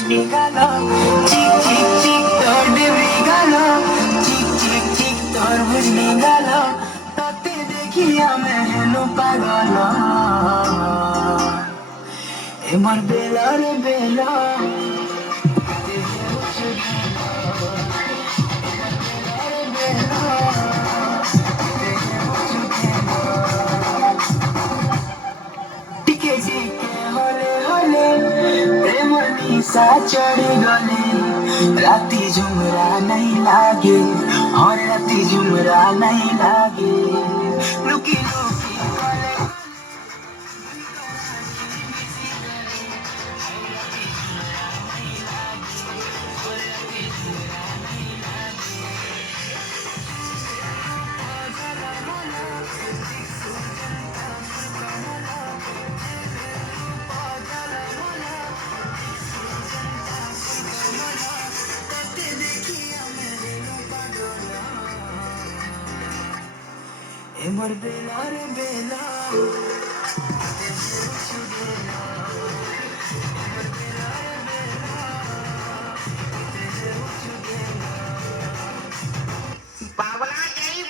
বুঝনি গেল চিক চিক চিক তোর ডিবি গেল চিক চিক চিক তোর বুঝনি গেল তাতে দেখিয়া মেহনু পাগল এবার বেলা রে বেলা টিকে টিকে হলে হলে প্রেমনি সা চढ़ी গলে রাতি ঝুমরা নাই লাগে और রাতি ঝুমরা নাই লাগে লুকি লুকি গলে এবার বেলা রে বেলা